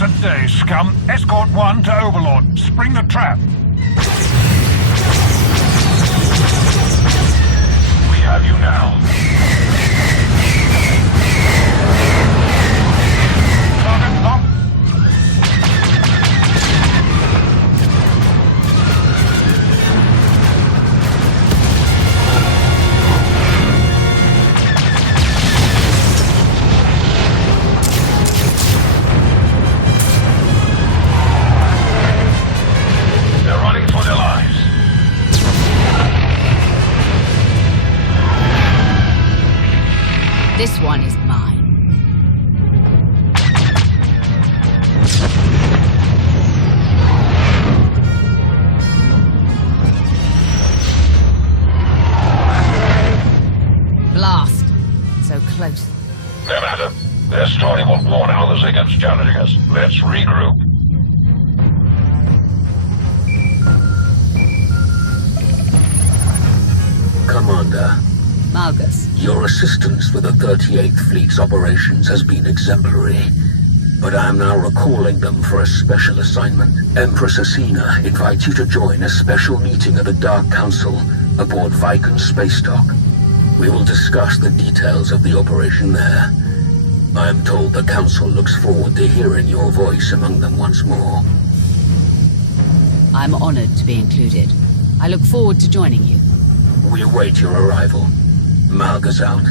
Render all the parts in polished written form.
Up to day, scum. Escort 1 to Overlord. Spring the trap. We have you now. Target locked. This one is mine. Blast. So close. No matter. Their story will warn others against challenging us. Let's regroup. Commander. Malgus. Your assistance with the 38th Fleet's operations has been exemplary, but I am now recalling them for a special assignment. Empress Asina invites you to join a special meeting of the Dark Council aboard Viken Space Dock. We will discuss the details of the operation there. I am told the Council looks forward to hearing your voice among them once more. I'm honored to be included. I look forward to joining you. We await your arrival. Malgus out.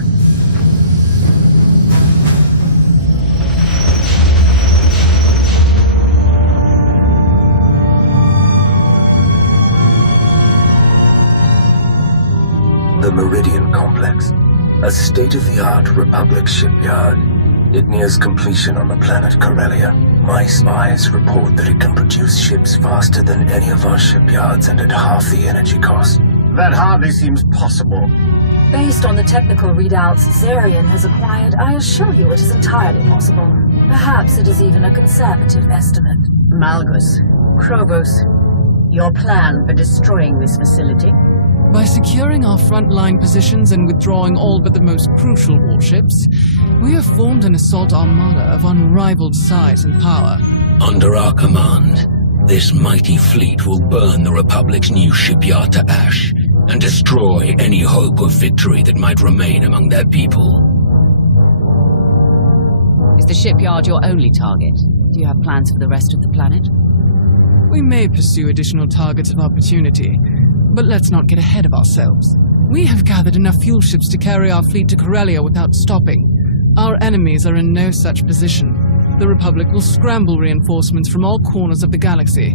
The Meridian Complex, a state-of-the-art Republic shipyard. It nears completion on the planet Corellia. My spies report that it can produce ships faster than any of our shipyards and at half the energy cost. That hardly seems possible. Based on the technical readouts Zarian has acquired, I assure you it is entirely possible. Perhaps it is even a conservative estimate. Malgus, Krovos, your plan for destroying this facility? By securing our frontline positions and withdrawing all but the most crucial warships, we have formed an assault armada of unrivaled size and power. Under our command, this mighty fleet will burn the Republic's new shipyard to ash and destroy any hope of victory that might remain among their people. Is the shipyard your only target? Do you have plans for the rest of the planet? We may pursue additional targets of opportunity, but let's not get ahead of ourselves. We have gathered enough fuel ships to carry our fleet to Corellia without stopping. Our enemies are in no such position. The Republic will scramble reinforcements from all corners of the galaxy.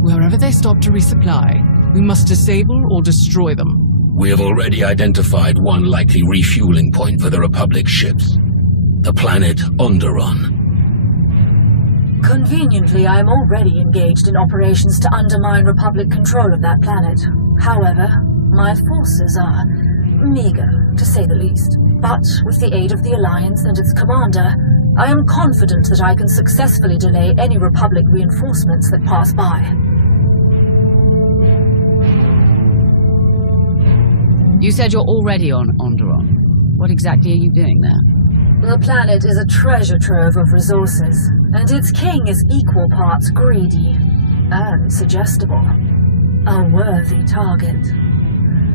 Wherever they stop to resupply, we must disable or destroy them. We have already identified one likely refueling point for the Republic ships. The planet Onderon. Conveniently, I am already engaged in operations to undermine Republic control of that planet. However, my forces are meager, to say the least. But with the aid of the Alliance and its commander, I am confident that I can successfully delay any Republic reinforcements that pass by. You said you're already on Onderon. What exactly are you doing there? The planet is a treasure trove of resources, and its king is equal parts greedy and suggestible. A worthy target.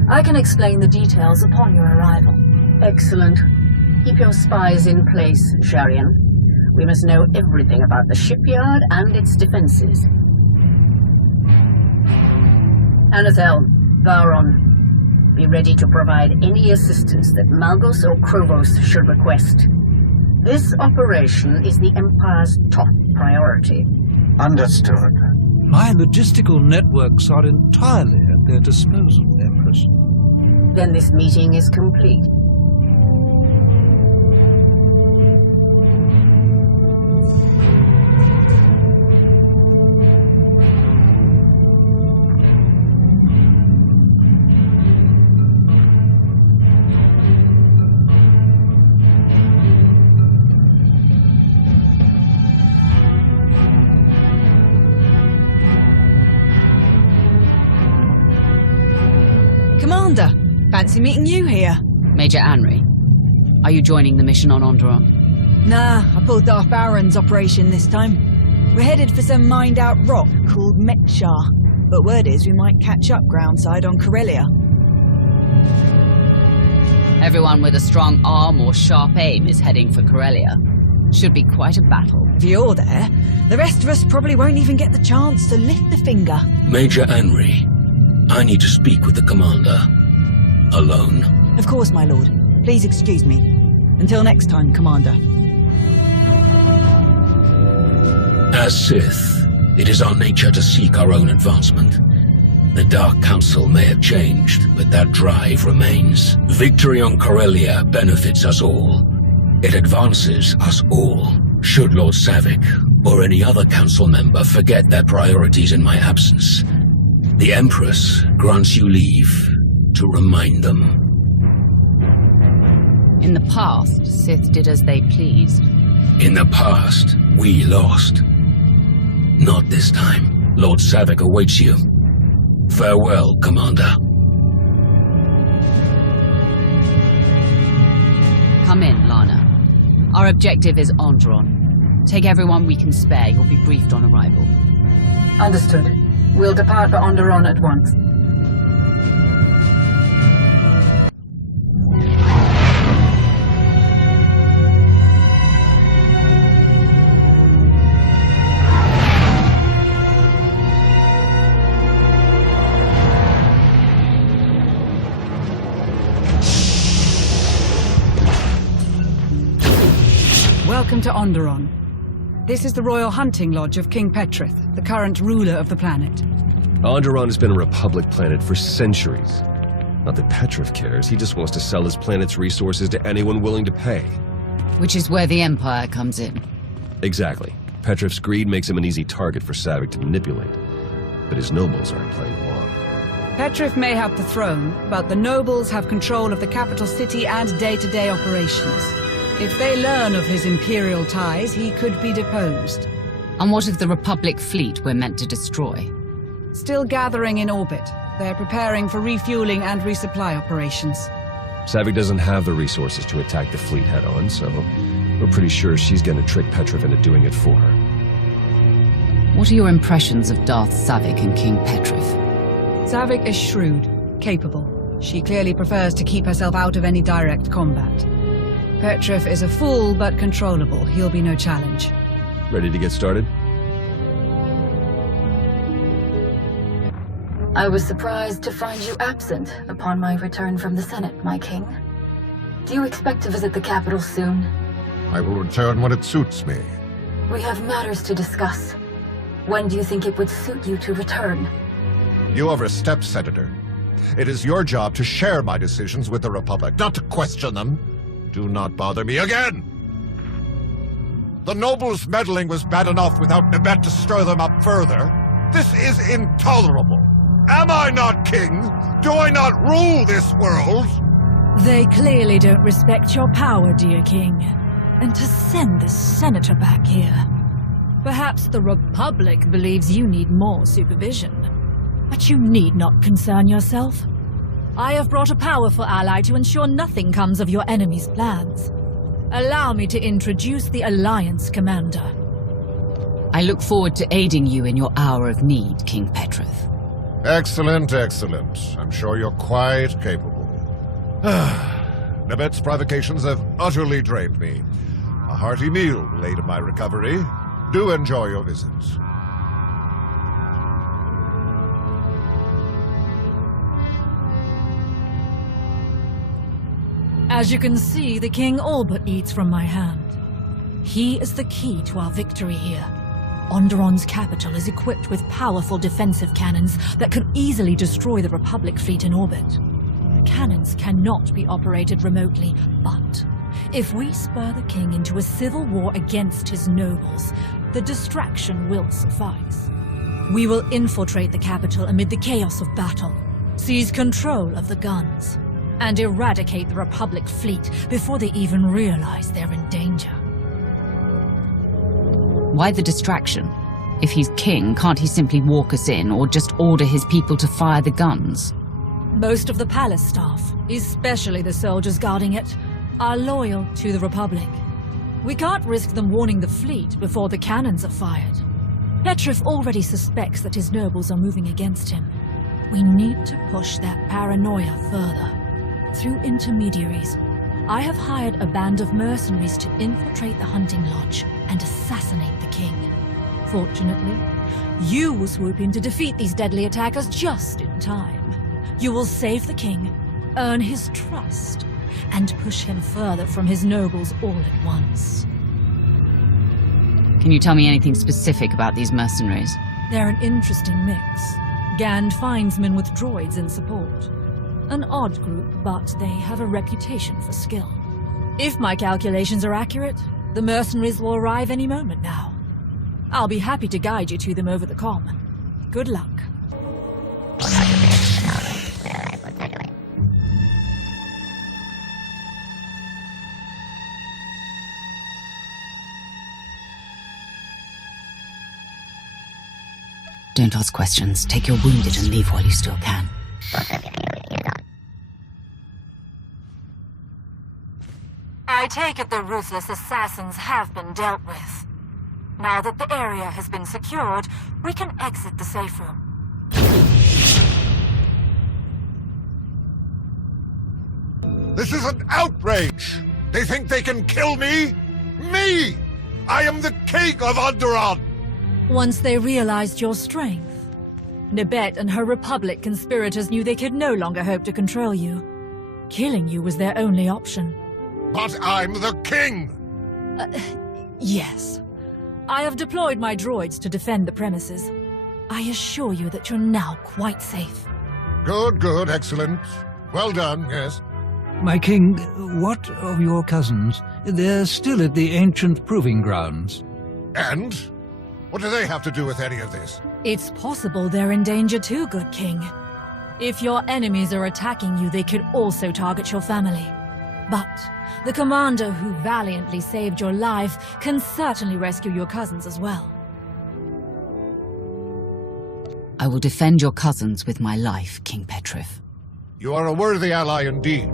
I can explain the details upon your arrival. Excellent. Keep your spies in place, Zarian. We must know everything about the shipyard and its defenses. Anathel, Varon, be ready to provide any assistance that Malgus or Krovos should request. This operation is the Empire's top priority. Understood. My logistical networks are entirely at their disposal, Empress. Then this meeting is complete. Commander, fancy meeting you here. Major Anri, are you joining the mission on Onderon? Nah, I pulled off Baron's operation this time. We're headed for some mined-out rock called Mekshar, but word is we might catch up groundside on Corellia. Everyone with a strong arm or sharp aim is heading for Corellia. Should be quite a battle. If you're there, the rest of us probably won't even get the chance to lift a finger. Major Henry, I need to speak with the commander. Alone. Of course, my lord. Please excuse me. Until next time, Commander. As Sith, it is our nature to seek our own advancement. The Dark Council may have changed, but that drive remains. Victory on Corellia benefits us all. It advances us all. Should Lord Savick or any other council member forget their priorities in my absence, the Empress grants you leave to remind them. In the past, Sith did as they pleased. In the past, we lost. Not this time. Lord Savick awaits you. Farewell, Commander. Come in, Lana. Our objective is Onderon. Take everyone we can spare. You'll be briefed on arrival. Understood. We'll depart for Onderon at once. Welcome to Onderon. This is the Royal Hunting Lodge of King Petrith, the current ruler of the planet. Onderon has been a Republic planet for centuries. Not that Petrith cares, he just wants to sell his planet's resources to anyone willing to pay. Which is where the Empire comes in. Exactly. Petrith's greed makes him an easy target for Savick to manipulate. But his nobles aren't playing along. Petrith may have the throne, but the nobles have control of the capital city and day-to-day operations. If they learn of his imperial ties, he could be deposed. And what of the Republic fleet we're meant to destroy? Still gathering in orbit. They're preparing for refueling and resupply operations. Savick doesn't have the resources to attack the fleet head-on, so we're pretty sure she's going to trick Petrith into doing it for her. What are your impressions of Darth Savick and King Petrith? Savick is shrewd, capable. She clearly prefers to keep herself out of any direct combat. Petrith is a fool, but controllable. He'll be no challenge. Ready to get started? I was surprised to find you absent upon my return from the Senate, my king. Do you expect to visit the capital soon? I will return when it suits me. We have matters to discuss. When do you think it would suit you to return? You overstep, Senator. It is your job to share my decisions with the Republic, not to question them. Do not bother me again! The nobles' meddling was bad enough without Nebet to stir them up further. This is intolerable. Am I not king? Do I not rule this world? They clearly don't respect your power, dear king. And to send this senator back here. Perhaps the Republic believes you need more supervision. But you need not concern yourself. I have brought a powerful ally to ensure nothing comes of your enemy's plans. Allow me to introduce the Alliance Commander. I look forward to aiding you in your hour of need, King Petrith. Excellent, excellent. I'm sure you're quite capable. Nebet's provocations have utterly drained me. A hearty meal will aid in my recovery. Do enjoy your visits. As you can see, the king all but eats from my hand. He is the key to our victory here. Onderon's capital is equipped with powerful defensive cannons that could easily destroy the Republic fleet in orbit. The cannons cannot be operated remotely, but if we spur the king into a civil war against his nobles, the distraction will suffice. We will infiltrate the capital amid the chaos of battle, seize control of the guns, and eradicate the Republic fleet before they even realize they're in danger. Why the distraction? If he's king, can't he simply walk us in or just order his people to fire the guns? Most of the palace staff, especially the soldiers guarding it, are loyal to the Republic. We can't risk them warning the fleet before the cannons are fired. Petrov already suspects that his nobles are moving against him. We need to push that paranoia further. Through intermediaries, I have hired a band of mercenaries to infiltrate the hunting lodge and assassinate the king. Fortunately, you will swoop in to defeat these deadly attackers just in time. You will save the king, earn his trust, and push him further from his nobles all at once. Can you tell me anything specific about these mercenaries? They're an interesting mix. Gand finds men with droids in support. An odd group, but they have a reputation for skill. If my calculations are accurate, the mercenaries will arrive any moment now. I'll be happy to guide you to them over the comm. Good luck. Don't ask questions. Take your wounded and leave while you still can. I take it the ruthless assassins have been dealt with. Now that the area has been secured, we can exit the safe room. This is an outrage! They think they can kill me? Me! I am the king of Onderon! Once they realized your strength, Nibet and her Republic conspirators knew they could no longer hope to control you. Killing you was their only option. But I'm the king! Yes. I have deployed my droids to defend the premises. I assure you that you're now quite safe. Good, good, excellent. Well done, yes. My king, what of your cousins? They're still at the ancient proving grounds. And? What do they have to do with any of this? It's possible they're in danger too, good king. If your enemies are attacking you, they could also target your family. But the commander who valiantly saved your life can certainly rescue your cousins as well. I will defend your cousins with my life, King Petrov. You are a worthy ally indeed.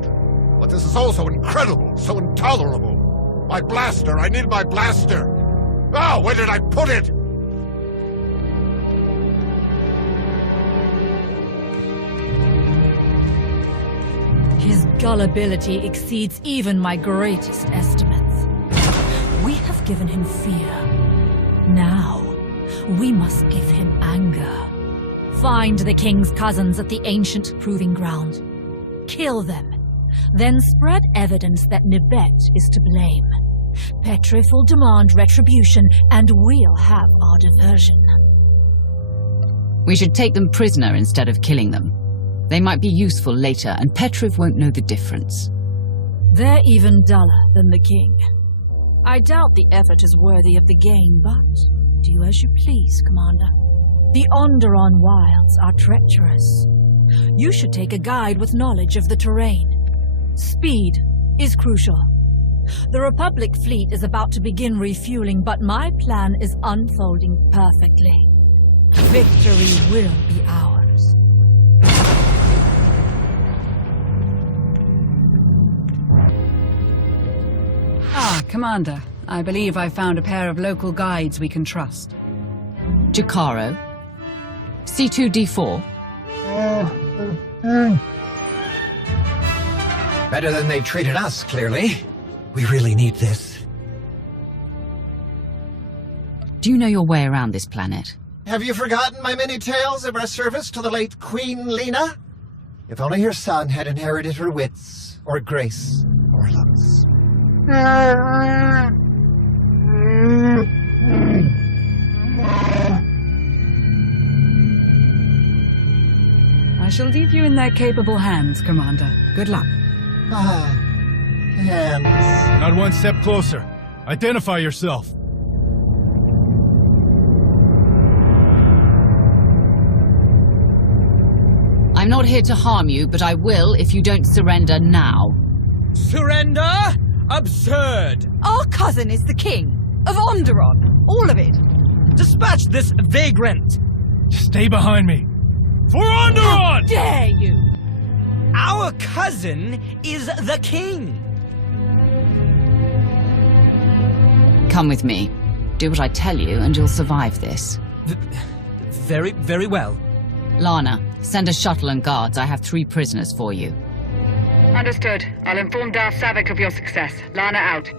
But this is all so incredible, so intolerable. My blaster, I need my blaster. Ah, where did I put it? His gullibility exceeds even my greatest estimates. We have given him fear. Now, we must give him anger. Find the king's cousins at the ancient proving ground. Kill them. Then spread evidence that Nibet is to blame. Petrov will demand retribution, and we'll have our diversion. We should take them prisoner instead of killing them. They might be useful later, and Petrov won't know the difference. They're even duller than the king. I doubt the effort is worthy of the gain, but do as you please, Commander. The Onderon wilds are treacherous. You should take a guide with knowledge of the terrain. Speed is crucial. The Republic fleet is about to begin refueling, but my plan is unfolding perfectly. Victory will be ours. Ah, Commander. I believe I found a pair of local guides we can trust. Jacaro? C2D4? Better than they treated us, clearly. We really need this. Do you know your way around this planet? Have you forgotten my many tales of our service to the late Queen Lena? If only your son had inherited her wits, or grace, or looks. I shall leave you in their capable hands, Commander. Good luck. Ah, hands. Not one step closer. Identify yourself. I'm not here to harm you, but I will if you don't surrender now. Surrender? Absurd! Our cousin is the king of Onderon. All of it. Dispatch this vagrant! Stay behind me. For Onderon! How dare you! Our cousin is the king! Come with me. Do what I tell you, and you'll survive this. Very, very well. Lana, send a shuttle and guards. I have 3 prisoners for you. Understood. I'll inform Darth Savik of your success. Lana out.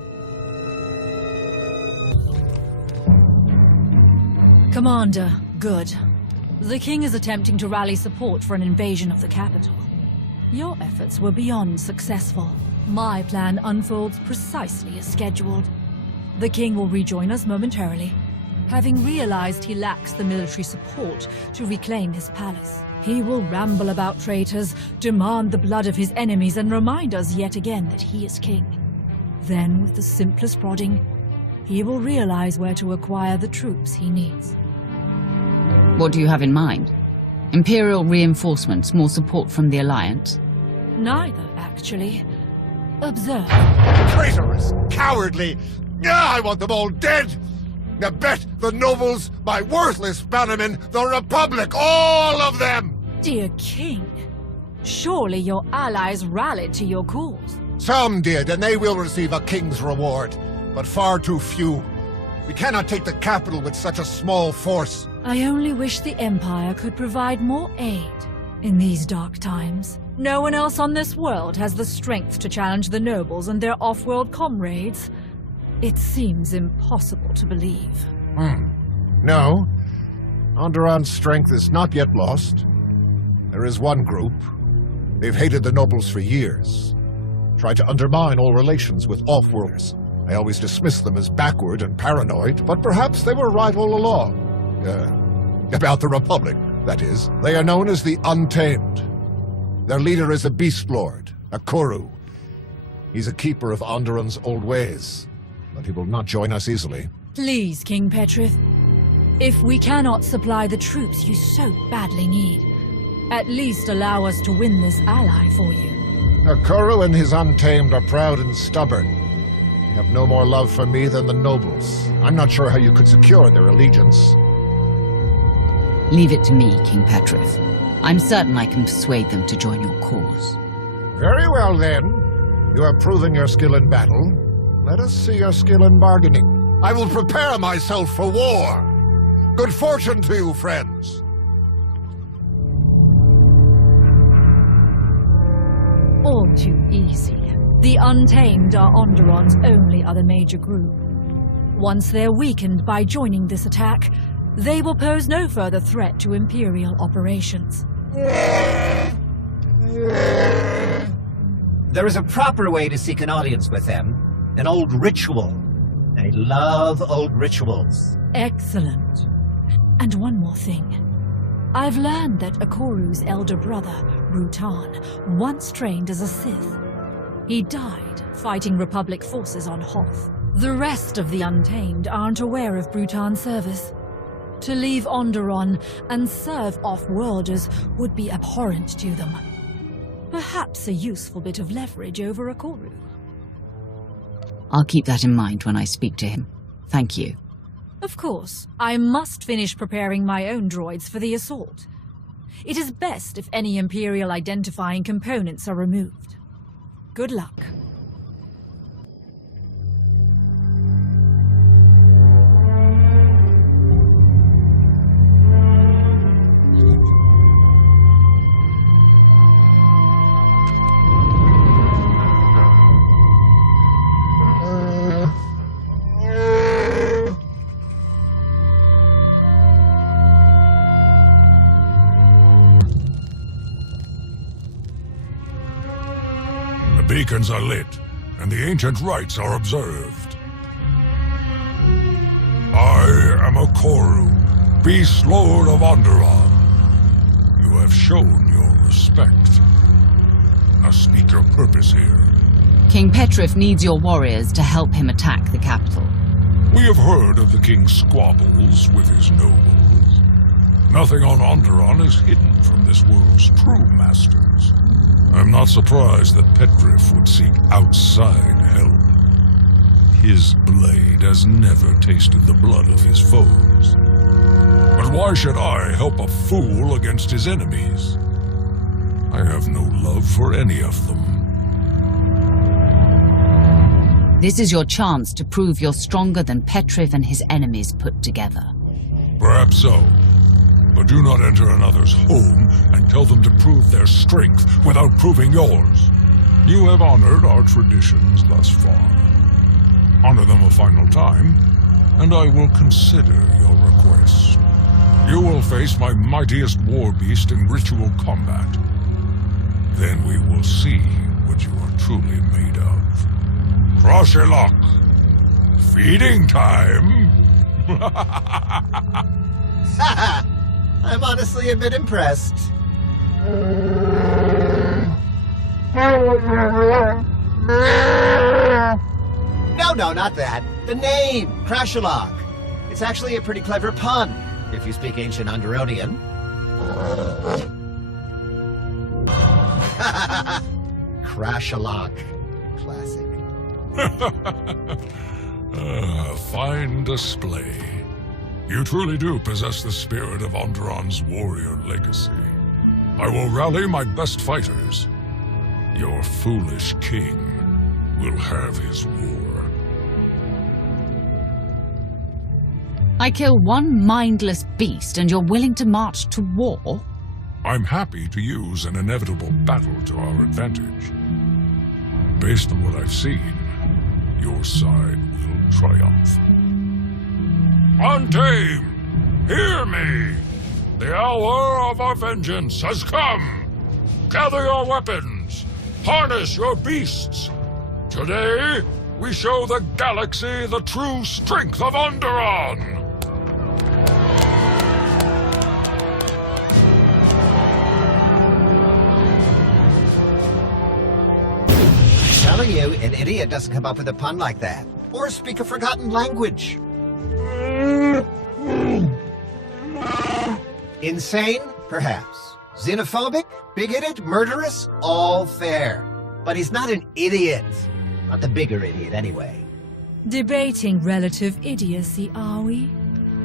Commander, good. The King is attempting to rally support for an invasion of the capital. Your efforts were beyond successful. My plan unfolds precisely as scheduled. The King will rejoin us momentarily. Having realized he lacks the military support to reclaim his palace, he will ramble about traitors, demand the blood of his enemies, and remind us yet again that he is king. Then, with the simplest prodding, he will realize where to acquire the troops he needs. What do you have in mind? Imperial reinforcements, more support from the Alliance? Neither, actually. Observe. Traitorous! Cowardly! I want them all dead! I bet the nobles, my worthless bannermen, the Republic, all of them! Dear King, surely your allies rallied to your cause. Some did, and they will receive a king's reward, but far too few. We cannot take the capital with such a small force. I only wish the Empire could provide more aid in these dark times. No one else on this world has the strength to challenge the nobles and their off-world comrades. It seems impossible to believe. No. Onderon's strength is not yet lost. There is one group. They've hated the nobles for years. Tried to undermine all relations with off-worlders. I always dismissed them as backward and paranoid, but perhaps they were right all along. About the Republic, that is. They are known as the Untamed. Their leader is a Beast Lord, a Koru. He's a keeper of Onderon's old ways, but he will not join us easily. Please, King Petrif. If we cannot supply the troops you so badly need, at least allow us to win this ally for you. The Koru and his Untamed are proud and stubborn. They have no more love for me than the nobles. I'm not sure how you could secure their allegiance. Leave it to me, King Petrif. I'm certain I can persuade them to join your cause. Very well, then. You have proven your skill in battle. Let us see your skill in bargaining. I will prepare myself for war. Good fortune to you, friends. All too easy. The Untamed are Onderon's only other major group. Once they're weakened by joining this attack, they will pose no further threat to Imperial operations. There is a proper way to seek an audience with them. An old ritual. They love old rituals. Excellent. And one more thing. I've learned that Akoru's elder brother, Brutan, once trained as a Sith. He died fighting Republic forces on Hoth. The rest of the Untamed aren't aware of Brutan's service. To leave Onderon and serve off-worlders would be abhorrent to them. Perhaps a useful bit of leverage over Akoru. I'll keep that in mind when I speak to him. Thank you. Of course, I must finish preparing my own droids for the assault. It is best if any Imperial identifying components are removed. Good luck. Beacons are lit, and the ancient rites are observed. I am a Koru, Beast Lord of Onderon. You have shown your respect. Now speak your purpose here. King Petrif needs your warriors to help him attack the capital. We have heard of the king's squabbles with his nobles. Nothing on Onderon is hidden from this world's true masters. I'm not surprised that Petrif would seek outside help. His blade has never tasted the blood of his foes. But why should I help a fool against his enemies? I have no love for any of them. This is your chance to prove you're stronger than Petrif and his enemies put together. Perhaps so. But do not enter another's home and tell them to prove their strength without proving yours. You have honored our traditions thus far. Honor them a final time, and I will consider your request. You will face my mightiest war beast in ritual combat. Then we will see what you are truly made of. Croshelok! Feeding time! I'm honestly a bit impressed. No, not that. The name, Crashalok. It's actually a pretty clever pun, if you speak ancient Onderonian. Crashalok. Classic. Fine display. You truly do possess the spirit of Onderon's warrior legacy. I will rally my best fighters. Your foolish king will have his war. I kill one mindless beast and you're willing to march to war? I'm happy to use an inevitable battle to our advantage. Based on what I've seen, your side will triumph. Untamed, hear me! The hour of our vengeance has come! Gather your weapons! Harness your beasts! Today, we show the galaxy the true strength of Onderon! Telling you, an idiot doesn't come up with a pun like that. Or speak a forgotten language. Insane? Perhaps. Xenophobic? Bigoted? Murderous? All fair. But he's not an idiot. Not the bigger idiot, anyway. Debating relative idiocy, are we?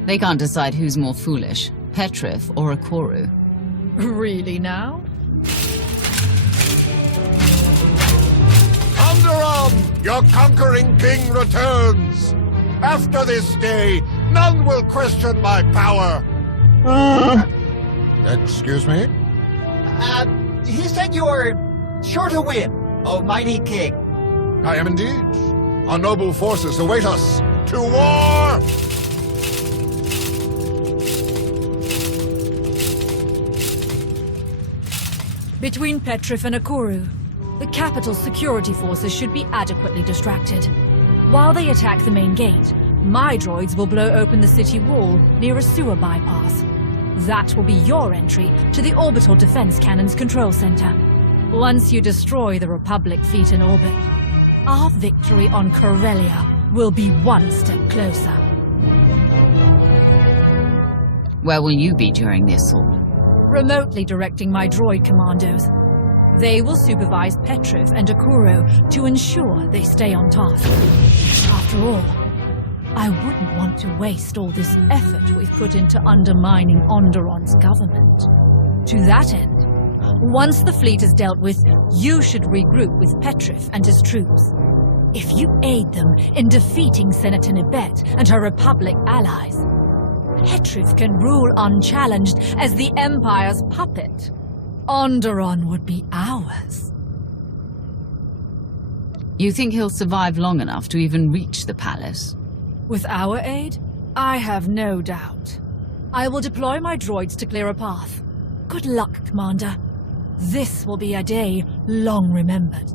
They can't decide who's more foolish, Petrif or Akoru. Really now? Onderon, your conquering king returns. After this day, none will question my power. Excuse me? He said you're sure to win, O mighty king. I am indeed. Our noble forces await us. To war! Between Petrif and Akoru, the capital's security forces should be adequately distracted. While they attack the main gate, my droids will blow open the city wall near a sewer bypass. That will be your entry to the Orbital Defense Cannon's control center. Once you destroy the Republic fleet in orbit, our victory on Corellia will be one step closer. Where will you be during the assault? Remotely directing my droid commandos. They will supervise Petrif and Akoru to ensure they stay on task. After all, I wouldn't want to waste all this effort we've put into undermining Onderon's government. To that end, once the fleet is dealt with, you should regroup with Petrif and his troops. If you aid them in defeating Senator Nibet and her Republic allies, Petrif can rule unchallenged as the Empire's puppet. Onderon would be ours. You think he'll survive long enough to even reach the palace? With our aid, I have no doubt. I will deploy my droids to clear a path. Good luck, Commander. This will be a day long remembered.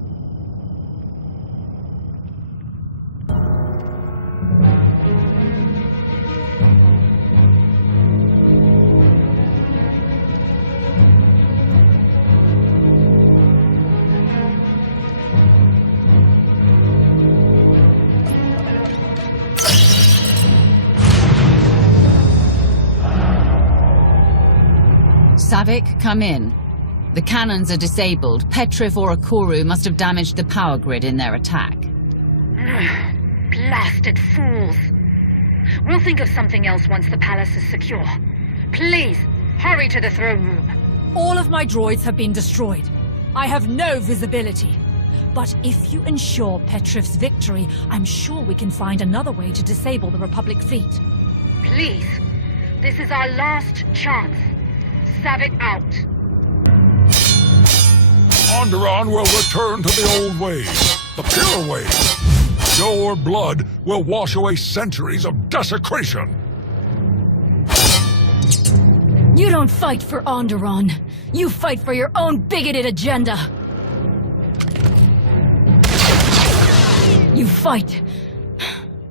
Savik, come in. The cannons are disabled. Petrif or Akoru must have damaged the power grid in their attack. Blasted fools. We'll think of something else once the palace is secure. Please, hurry to the throne room. All of my droids have been destroyed. I have no visibility. But if you ensure Petrif's victory, I'm sure we can find another way to disable the Republic fleet. Please, This is our last chance. Savik out. Onderon will return to the old ways, the pure ways. Your blood will wash away centuries of desecration. You don't fight for Onderon. You fight for your own bigoted agenda. You fight,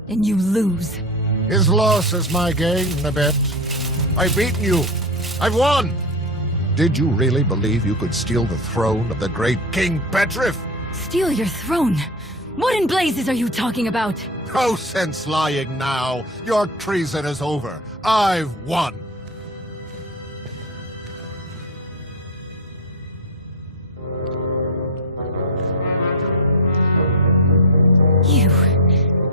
and you lose. His loss is my gain, Nabet. I've beaten you. I've won. Did you really believe you could steal the throne of the great King Petrif? Steal your throne? What in blazes are you talking about? No sense lying now. Your treason is over. I've won.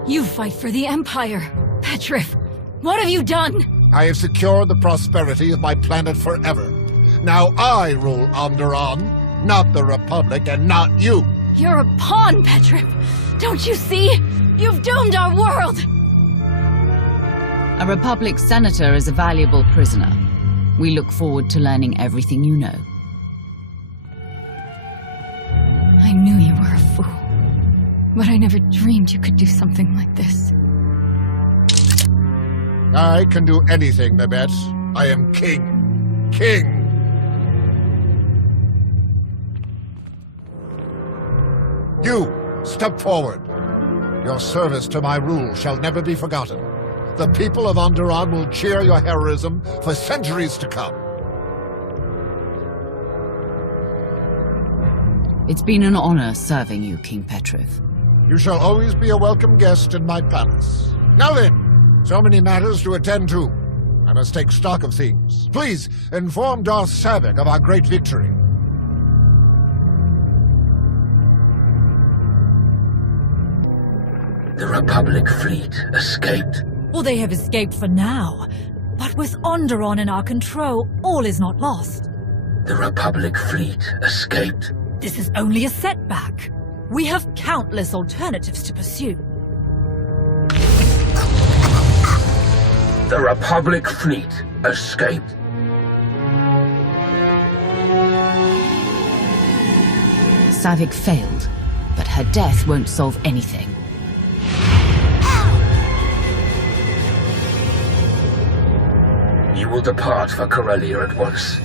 You fight for the Empire. Petrif, what have you done? I have secured the prosperity of my planet forever. Now I rule Onderon, not the Republic and not you. You're a pawn, Petrif. Don't you see? You've doomed our world. A Republic senator is a valuable prisoner. We look forward to learning everything you know. I knew you were a fool. But I never dreamed you could do something like this. I can do anything, Nabet. I am king. King! You, step forward. Your service to my rule shall never be forgotten. The people of Onderon will cheer your heroism for centuries to come. It's been an honor serving you, King Petrif. You shall always be a welcome guest in my palace. Now then, so many matters to attend to. I must take stock of things. Please, inform Darth Savik of our great victory. The Republic fleet escaped. Well, they have escaped for now. But with Onderon in our control, all is not lost. The Republic fleet escaped. This is only a setback. We have countless alternatives to pursue. The Republic fleet escaped. Savik failed, but her death won't solve anything. You will depart for Corellia at once.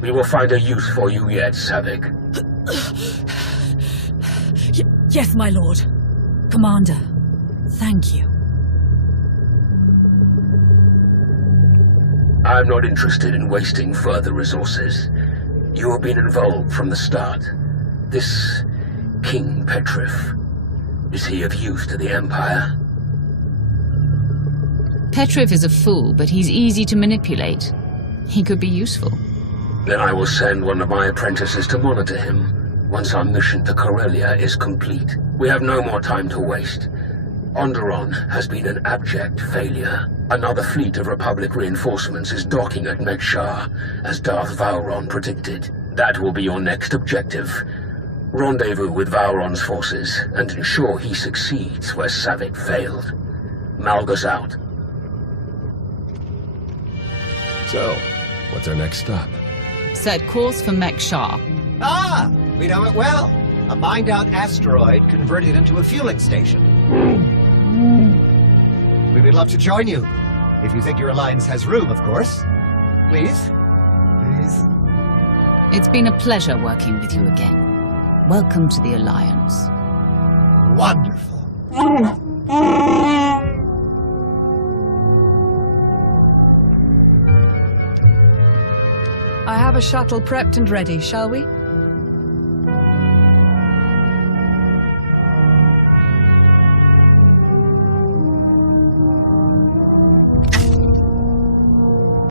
We will find a use for you yet, Savik. Yes, my lord. Commander, thank you. I'm not interested in wasting further resources. You have been involved from the start. This King Petrif, is he of use to the Empire? Petrif is a fool, but he's easy to manipulate. He could be useful. Then I will send one of my apprentices to monitor him. Once our mission to Corellia is complete. We have no more time to waste. Onderon has been an abject failure. Another fleet of Republic reinforcements is docking at Mekshar, as Darth Vowron predicted. That will be your next objective. Rendezvous with Vowron's forces, and ensure he succeeds where Savik failed. Malgus out. So, what's our next stop? Set course for Mekshar. Ah! We know it well. A mined-out asteroid converted into a fueling station. We would love to join you. If you think your alliance has room, of course. Please? Please? It's been a pleasure working with you again. Welcome to the Alliance. Wonderful. I have a shuttle prepped and ready, shall we?